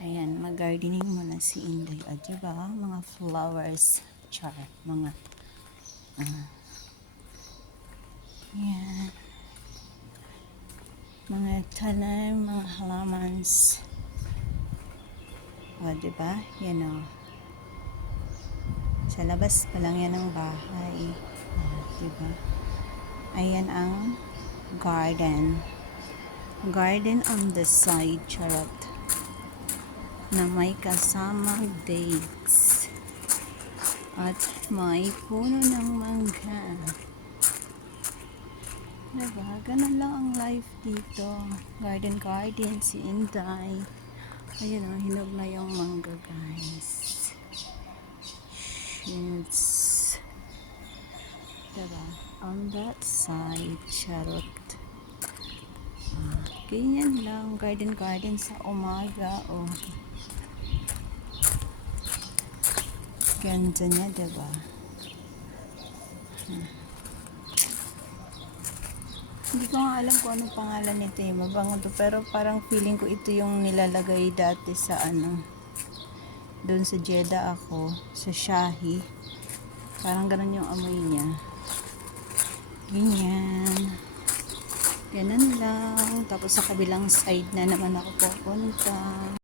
Ayan, mag-gardening muna si Inday. O, diba? Mga flowers. Char. Mga, yan. Mga tanim, mga halamans. O, diba? Yan o. Sa labas pa lang yan ng bahay. O, diba? Ayan ang garden. Garden on the side. Charot. Na may kasamang dates. At may puno ng mangga. Diba? Ganun lang ang life dito. Garden si Inday. Ayun o, hinog na yung mangga, guys. Shoots. Diba? On that side, charot. Ganyan lang, garden sa umaga. Oh. Ganda niya, diba? Hindi ko nga alam kung anong pangalan nito eh. Mabango to. Pero parang feeling ko ito yung nilalagay dati sa ano. Doon sa Jeddah ako. Sa Shahi. Parang ganun yung amoy niya. Ganyan. Ganun lang. Tapos sa kabilang side na naman ako pupunta.